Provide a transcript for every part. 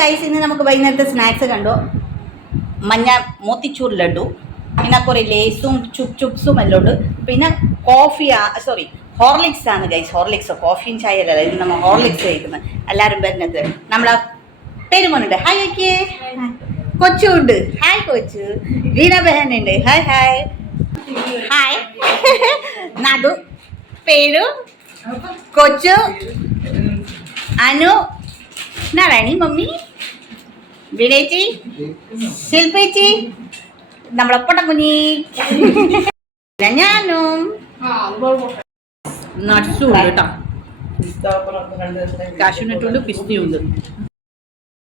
Guys, ഇന്ന് നമുക്ക് വൈകുന്നേരത്തെ സ്നാക്സ് കണ്ടു. മഞ്ഞ മോത്തിച്ചൂർ ലഡു, പിന്നെ കുറേ ലേസും ചുപ്സും എല്ലാം ഉണ്ട്. പിന്നെ ഹോർലിക്സ് ആണ് ഗൈസ്. ഹോർലിക്സ്, കോഫിയും ചായ അല്ല, ഇത് നമ്മൾ ഹോർലിക്സ് കഴിക്കുന്നത്. എല്ലാവരും വരുന്നത് നമ്മളെ പെരുമോനുണ്ട്. Hi okay. കൊച്ചു ഉണ്ട്. ഹായ് കൊച്ചു. വീണ ബഹൻ ഉണ്ട്. Hi hi hi. നദു, പേരു, കൊച്ചു, അനു, നാരായണി, മമ്മി, വിനേച്ചി, ശില്പേച്ചി, നമ്മളെ പൊട്ടക്കുഞ്ഞി, ഞാനും. നട്സും ഉണ്ട് കേട്ടോ, കാഷ്യൂനട്ടുണ്ട്, പിസ്തയുണ്ട്.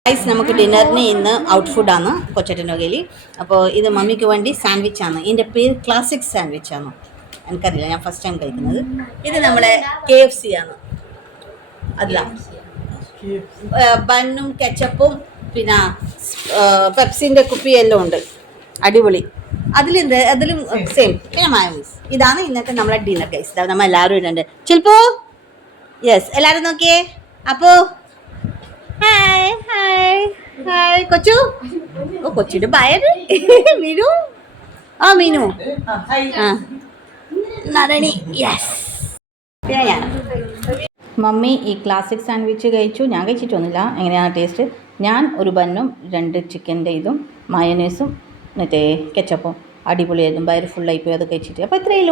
ഗൈസ്, നമുക്ക് ഡിന്നറിന് ഇന്ന് ഔട്ട് ഫുഡാണ് കൊച്ചേട്ടൻ്റെ വകയിൽ. അപ്പോൾ ഇത് മമ്മിക്ക് വേണ്ടി സാൻഡ്വിച്ചാണ്. ഇതിൻ്റെ പേര് ക്ലാസിക് സാൻഡ്വിച്ചാണ്. എനിക്കറിയില്ല, ഞാൻ ഫസ്റ്റ് ടൈം കഴിക്കുന്നത്. ഇത് നമ്മളെ KFC ആണ്. അല്ല, ബന്നും കെച്ചപ്പും പിന്നെ പെപ്സിൻ്റെ കുപ്പിയെല്ലാം ഉണ്ട്. അടിപൊളി. അതിലും സെയിം. പിന്നെ മയോണൈസ്. ഇതാണ് ഇന്നത്തെ നമ്മളെ ഡിന്നർ ഗൈസ്. ഇതാ നമ്മൾ എല്ലാവരും ഇടുന്നുണ്ട്. ചിലപ്പോ യെസ്, എല്ലാവരും നോക്കിയേ. അപ്പോൾ ഹായ് ഹായ് ഹായ് കൊച്ചു. ഓ, കൊച്ചിയുടെ ബയർ മീനു. മീനു, നാരായണി. യെസ്. പിന്നെ ഞാൻ മമ്മി ഈ ക്ലാസിക് സാൻഡ്വിച്ച് കഴിച്ചു. ഞാൻ കഴിച്ചിട്ടൊന്നുമില്ല. എങ്ങനെയാണ് ടേസ്റ്റ്? ഞാൻ ഒരു ബന്നും 2 ചിക്കൻ്റെ ഇതും മയോനൈസും മറ്റേ കെച്ചപ്പും. അടിപൊളിയായിരുന്നു. ബയർ ഫുള്ളായി പോയി അത് കഴിച്ചിട്ട്. അപ്പോൾ ഇത്രയേ ഉള്ളൂ.